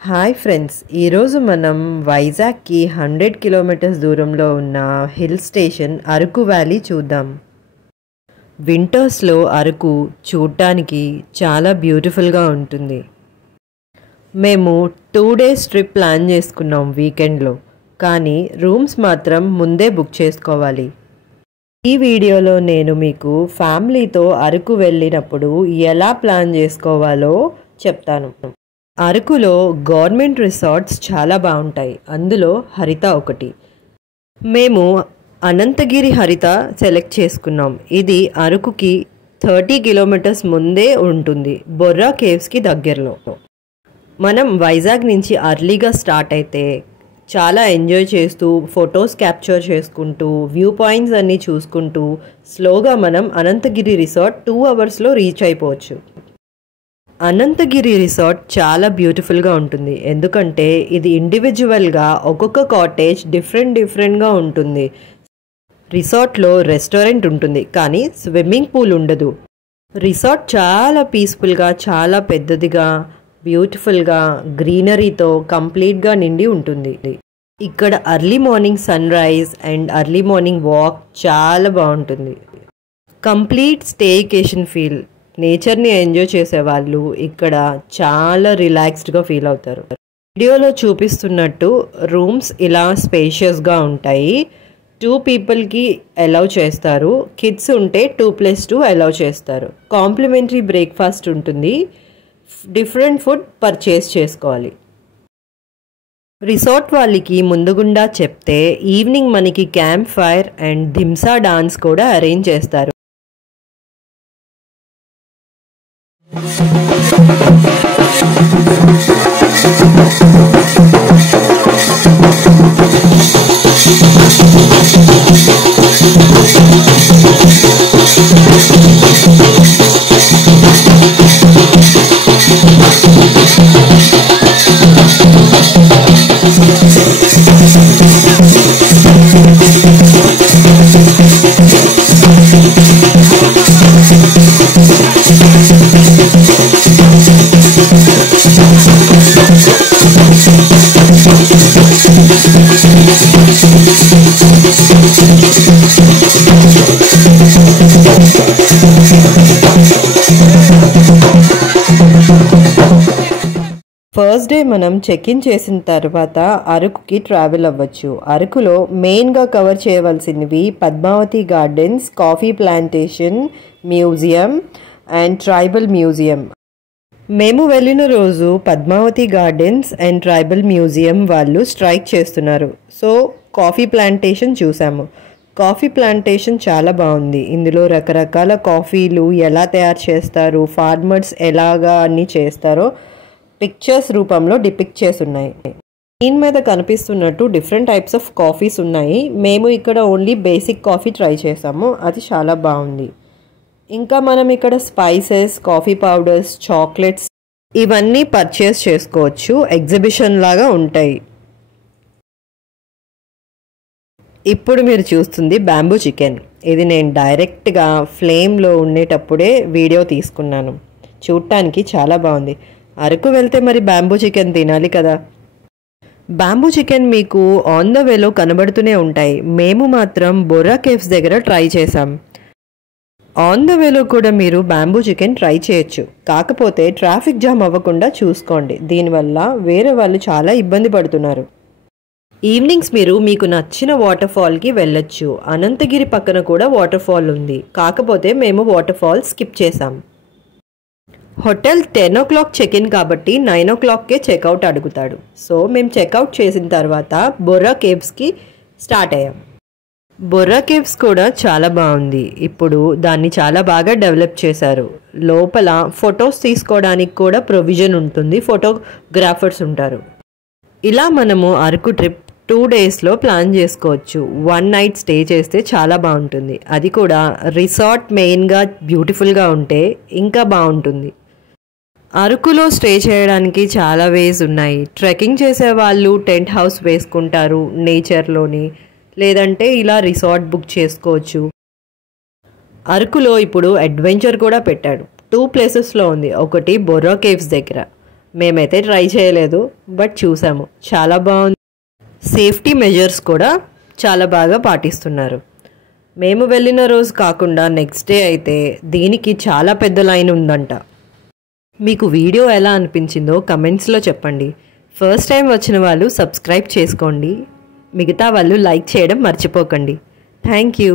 Hi friends, ఈరోజు మనం వైజాగ్కి 100 kilometres దూరంలో ఉన్న హిల్ స్టేషన్ అరకు వ్యాలీ చూద్దాం. వింటర్స్లో అరకు చూడటానికి చాలా బ్యూటిఫుల్గా ఉంటుంది. మేము 2 days ట్రిప్ ప్లాన్ చేసుకున్నాం వీకెండ్లో, కానీ రూమ్స్ మాత్రం ముందే బుక్ చేసుకోవాలి. ఈ వీడియోలో నేను మీకు ఫ్యామిలీతో అరకు వెళ్ళినప్పుడు ఎలా ప్లాన్ చేసుకోవాలో చెప్తాను. అరకులో గవర్నమెంట్ రిసార్ట్స్ చాలా బాగుంటాయి. అందులో హరిత ఒకటి. మేము అనంతగిరి హరిత సెలెక్ట్ చేసుకున్నాం. ఇది అరకుకి 30 కిలోమీటర్స్ ముందే ఉంటుంది, బొర్రా కేవ్స్కి దగ్గరలో. మనం వైజాగ్ నుంచి అర్లీగా స్టార్ట్ అయితే చాలా ఎంజాయ్ చేస్తూ ఫొటోస్ క్యాప్చర్ చేసుకుంటూ వ్యూ పాయింట్స్ అన్నీ చూసుకుంటూ స్లోగా మనం అనంతగిరి రిసార్ట్ 2 hours రీచ్ అయిపోవచ్చు. అనంతగిరి రిసార్ట్ చాలా బ్యూటిఫుల్గా ఉంటుంది, ఎందుకంటే ఇది ఇండివిజువల్గా ఒక్కొక్క కాటేజ్ డిఫరెంట్గా ఉంటుంది. రిసార్ట్లో రెస్టారెంట్ ఉంటుంది, కానీ స్విమ్మింగ్ పూల్ ఉండదు. రిసార్ట్ చాలా పీస్ఫుల్గా, చాలా పెద్దదిగా, బ్యూటిఫుల్గా, గ్రీనరీతో కంప్లీట్గా నిండి ఉంటుంది. ఇక్కడ early morning sunrise and early morning walk చాలా బాగుంటుంది. Complete staycation feel. నేచర్ని ఎంజాయ్ చేసేవాళ్ళు ఇక్కడ చాలా రిలాక్స్డ్గా ఫీల్ అవుతారు. వీడియోలో చూపిస్తున్నట్టు రూమ్స్ ఇలా స్పేషియస్గా ఉంటాయి. 2 peopleకి అలౌ చేస్తారు. కిడ్స్ ఉంటే 2+2 అలౌ చేస్తారు. కాంప్లిమెంటరీ బ్రేక్ఫాస్ట్ ఉంటుంది. డిఫరెంట్ ఫుడ్ పర్చేస్ చేసుకోవాలి. రిసార్ట్ వాళ్ళకి ముందుగుండా చెప్తే ఈవినింగ్ మనకి camp fire and Dhimsa dance కూడా అరేంజ్ చేస్తారు. ఫస్ట్ డే మనం చెక్ ఇన్ చేసిన తర్వాత అరకుకి ట్రావెల్ అవ్వచ్చు. అరకులో మెయిన్గా కవర్ చేయవలసినవి Padmavathi gardens, coffee plantation, museum and tribal museum. మేము వెళ్ళిన రోజు Padmavathi gardens and tribal museum వాళ్ళు స్ట్రైక్ చేస్తున్నారు. సో కాఫీ ప్లాంటేషన్ చూసాము. కాఫీ ప్లాంటేషన్ చాలా బాగుంది. ఇందులో రకరకాల కాఫీలు ఎలా తయారు చేస్తారు, ఫార్మర్స్ ఎలాగా అన్నీ చేస్తారో పిక్చర్స్ రూపంలో డిపిక్ట్ చేసి ఉన్నాయి. స్క్రీన్ మీద కనిపిస్తున్నట్టు డిఫరెంట్ టైప్స్ ఆఫ్ కాఫీస్ ఉన్నాయి. మేము ఇక్కడ ఓన్లీ బేసిక్ కాఫీ ట్రై చేసాము, అది చాలా బాగుంది. ఇంకా మనం ఇక్కడ స్పైసెస్, కాఫీ పౌడర్స్, చాక్లెట్స్ ఇవన్నీ పర్చేస్ చేసుకోవచ్చు. ఎగ్జిబిషన్ లాగా ఉంటాయి. ఇప్పుడు మీరు చూస్తుంది బ్యాంబూ చికెన్. ఇది నేను డైరెక్ట్గా ఫ్లేమ్లో ఉండేటప్పుడే వీడియో తీసుకున్నాను. చూడటానికి చాలా బాగుంది. అరకు వెళ్తే మరి బ్యాంబూ చికెన్ తినాలి కదా. బ్యాంబూ చికెన్ మీకు ఆన్ ద వేలో కనబడుతూనే ఉంటాయి. మేము మాత్రం బొర్రా కేవ్స్ దగ్గర ట్రై చేసాం. ఆన్ ద వేలో కూడా మీరు బ్యాంబూ చికెన్ ట్రై చేయొచ్చు. కాకపోతే ట్రాఫిక్ జామ్ అవ్వకుండా చూసుకోండి. దీనివల్ల వేరే వాళ్ళు చాలా ఇబ్బంది పడుతున్నారు. ఈవినింగ్స్ మీరు మీకు నచ్చిన వాటర్ ఫాల్కి వెళ్ళొచ్చు. అనంతగిరి పక్కన కూడా వాటర్ ఫాల్ ఉంది, కాకపోతే మేము వాటర్ ఫాల్ స్కిప్ చేసాం. హోటల్ 10 o'clock చెక్-ఇన్ కాబట్టి 9 o'clockకే చెక్అవుట్ అడుగుతాడు. సో మేము చెక్అవుట్ చేసిన తర్వాత బొర్రా కేవ్స్కి స్టార్ట్ అయ్యాం. బొర్రా కేవ్స్ కూడా చాలా బాగుంది. ఇప్పుడు దాన్ని చాలా బాగా డెవలప్ చేశారు. లోపల ఫొటోస్ తీసుకోవడానికి కూడా ప్రొవిజన్ ఉంటుంది. ఫోటోగ్రాఫర్స్ ఉంటారు. ఇలా మనము అరకు ట్రిప్ 2 daysలో ప్లాన్ చేసుకోవచ్చు. 1 night స్టే చేస్తే చాలా బాగుంటుంది. అది కూడా రిసార్ట్ మెయిన్గా బ్యూటిఫుల్గా ఉంటే ఇంకా బాగుంటుంది. అరకులో స్టే చేయడానికి చాలా వేస్ ఉన్నాయి. ట్రెక్కింగ్ చేసేవాళ్ళు టెంట్ హౌస్ వేసుకుంటారు నేచర్లోని, లేదంటే ఇలా రిసార్ట్ బుక్ చేసుకోవచ్చు. అరకులో ఇప్పుడు అడ్వెంచర్ కూడా పెట్టాడు. 2 ప్లేసెస్లో ఉంది. ఒకటి బొర్రా కేవ్స్ దగ్గర, మేమైతే ట్రై చేయలేదు, బట్ చూసాము, చాలా బాగుంది. సేఫ్టీ మెజర్స్ కూడా చాలా బాగా పాటిస్తున్నారు. మేము వెళ్ళిన రోజు కాకుండా నెక్స్ట్ డే అయితే దీనికి చాలా పెద్ద లైన్ ఉందంట. మీకు వీడియో ఎలా అనిపించిందో కమెంట్స్లో చెప్పండి. ఫస్ట్ టైం వచ్చిన వాళ్ళు సబ్స్క్రైబ్ చేసుకోండి, మిగతా వాళ్ళు లైక్ చేయడం మర్చిపోకండి. Thank you.